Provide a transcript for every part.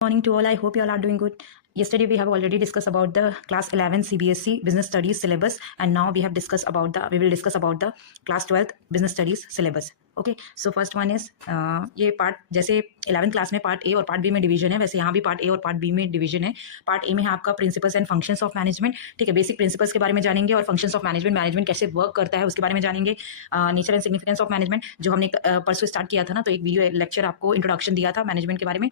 Morning to all. I hope you all are doing good. Yesterday we have already discussed about the class 11 CBSE business studies syllabus, and now we will discuss about the class 12th business studies syllabus. Okay so first one is ये part, जैसे 11th class में part A और part B में division है, वैसे यहाँ भी part A और पार्ट बी में डिवीजन है। पार्ट ए में है आपका principles and functions of management. ठीक है, बेसिक प्रिंसिपल्स के बारे में जानेंगे और फंक्शंस ऑफ मैनेजमेंट कैसे वर्क करता है उसके बारे में जानेंगे। Nature and significance of management जो हमने परसों स्टार्ट किया था ना, तो एक वीडियो लेक्चर आपको इंट्रोडक्शन दिया था मैनेजमेंट के बारे में।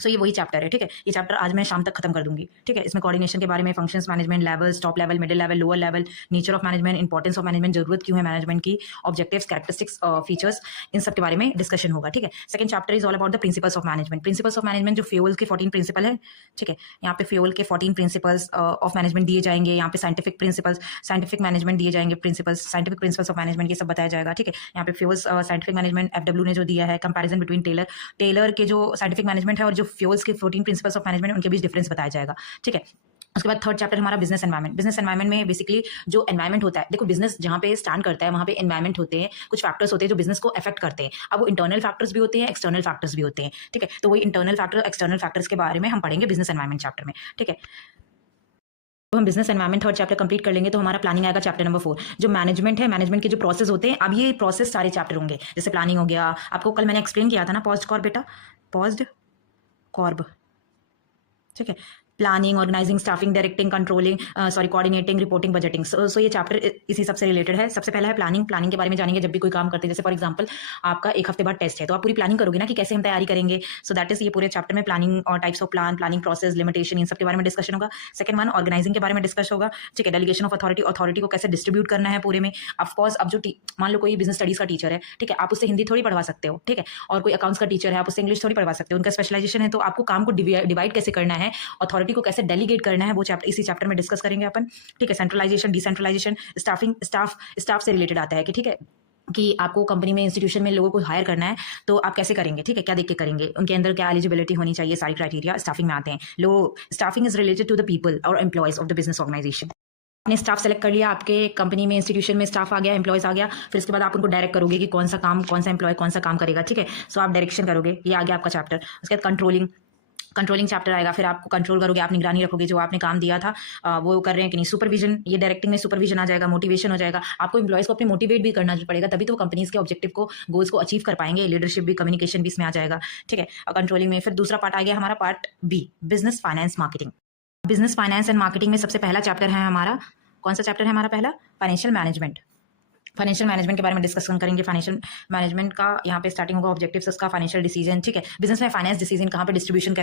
सो ये वही चैप्टर है। ठीक है, ये चैप्टर आज मैं शाम तक खत्म कर दूंगी। ठीक है, इसमें कोऑर्डिनेशन के बारे में, functions management, levels, top level, middle level, lower level, nature of management, importance of management, जरूरत क्यों है मैनेजमेंट की, ऑब्जेक्टिव्स, कैरेक्टरिस्टिक्स, फीचर्स, इन सब के बारे में डिस्कशन होगा। ठीक है, second chapter is all about the principles of management. Principles of management जो फ्यूल के 14 प्रिंसिपल है। ठीक है, यहाँ पे फ्यूल के 14 प्रिंसिपल्स ऑफ मैनेजमेंट दिए जाएंगे। यहाँ पे साइंटिफिक प्रिंसिपल्स, साइंटिफिक मैनेजमेंट दिए जाएंगे, principles, scientific principles of management ये सब बताया जाएगा। ठीक है, यहाँ पे फ्यूल्स साइंटिफिक मैनेजमेंट FW ने जो दिया है, कंपैरिजन बिटवीन टेलर के जो साइंटिफिक मैनेजमेंट है और जो फ्यूल्स के 14 प्रिंसिपल्स ऑफ मैनेजमेंट, उनके बीच डिफरेंस बताया जाएगा। ठीक है, उसके बाद थर्ड चैप्टर हमारा बिजनेस एनवायरनमेंट। बिजनेस एनवायरनमेंट में बेसिकली जो एनवायरनमेंट होता है, देखो बिजनेस जहाँ पे स्टैंड करता है वहाँ पे एनवायरनमेंट होते हैं, कुछ फैक्टर्स होते हैं जो बिजनेस को अफेक्ट करते हैं। अब वो इंटरनल फैक्टर्स भी होते हैं, एक्सटर्नल फैक्टर्स भी होते हैं। ठीक है, तो वही इंटरनल फैक्टर, एक्सटर्नल फैक्टर्स के बारे में हम पढ़ेंगे बिजनेस एनवायरनमेंट चैप्टर में। ठीक है, तो हम business environment third chapter complete कर लेंगे तो हमारा प्लानिंग आएगा चैप्टर नंबर 4। जो मैनेजमेंट है, मैनेजमेंट के जो प्रोसेस होते हैं, अब ये प्रोसेस सारे चैप्टर होंगे। जैसे प्लानिंग हो गया, आपको कल मैंने एक्सप्लेन किया था ना, पॉज्ड कॉर्ब बेटा, पॉज्ड कॉर्ब। ठीक है, planning, organising, staffing, directing, controlling, coordinating, reporting, budgeting. So ये चैप्टर इसी सबसे रिलेटेड है। सबसे पहला है प्लानिंग। प्लानिंग के बारे में जानेंगे जब भी कोई काम करते हैं। जैसे फॉर एग्जांपल आपका एक हफ्ते बाद टेस्ट है, तो आप पूरी प्लानिंग करोगे ना कि कैसे हम तैयारी करेंगे। सो दैट इज ये पूरे चैप्टर में प्लानिंग और types of plan, planning process, limitation, इन सब के बारे में डिस्कशन होगा। सेकंड वन ऑर्गेनाइजिंग के बारे में डिस्कस होगा। ठीक है, डेलीगेशन ऑफ अथॉरिटी, अथॉरिटी को कैसे डिस्ट्रीब्यूट करना है पूरे में। ऑफकोर्स अब जो मान लो कोई बिजनेस स्टडीज का टीचर है, ठीक है, आप उससे हिंदी थोड़ी पढ़वा सकते हो। ठीक है, और कोई अकाउंट्स का टीचर है, आप उससे इंग्लिश थोड़ी पढ़वा सकते हो। उनका स्पेशलाइजेशन है, तो आपको काम को डिवाइड कैसे करना है, अथॉरिटी को कैसे डेलीगेट करना है, वो चैप्टर इसी चैप्टर में डिस्कस करेंगे अपन। ठीक है, सेंट्रलाइजेशन, डिसेंट्रलाइजेशन, स्टाफिंग, स्टाफ से रिलेटेड आता है कि ठीक है कि आपको कंपनी में, इंस्टीट्यूशन में लोगों को हायर करना है, तो आप कैसे करेंगे। ठीक है, क्या देख के करेंगे, उनके अंदर क्या एलिजिबिलिटी होनी चाहिए, सारी क्राइटेरिया स्टाफिंग में आते हैं। Staffing is related to the people और employees of the business organisation. आपने स्टाफ सेलेक्ट कर लिया, आपके कंपनी में, इंस्टीट्यूशन में स्टाफ आ गया, एम्प्लॉयज आ गया, फिर उसके बाद आप उनको डायरेक्ट करोगे कि कौन सा काम, कौन सा एम्प्लॉय कौन सा काम करेगा। ठीक है, सो आप डायरेक्शन करोगे, ये आ गया आपका चैप्टर। उसके बाद कंट्रोलिंग चैप्टर आएगा, फिर आपको कंट्रोल करोगे, आप निगरानी रखोगे जो आपने काम दिया था वो कर रहे हैं कि नहीं। सुपरविजन, ये डायरेक्टिंग में सुपरविजन आ जाएगा। मोटिवेशन हो जाएगा, आपको एम्प्लॉयज को अपने मोटिवेट भी करना पड़ेगा, तभी तो कंपनीज के ऑब्जेक्टिव को, गोल्स को अचीव कर पाएंगे। लीडरशिप भी, कम्युनिकेशन भी इसमें आ जाएगा। ठीक है, कंट्रोलिंग में फिर दूसरा पार्ट आ गया हमारा part B, business finance marketing. Business finance and marketing में सबसे पहला चैप्टर है हमारा, कौन सा चैप्टर है हमारा पहला, फाइनेंशियल मैनेजमेंट। फाइनेंशियल मैनेजमेंट के बारे में डिस्कशन करेंगे। फाइनेंशियल मैनेजमेंट का यहाँ पे स्टार्टिंग होगा, ऑब्जेक्टिव्स उसका, फाइनेंशियल डिसीजन। ठीक है, बिजनेस में फाइनेंस डिसीजन कहाँ पे, डिस्ट्रीब्यूशन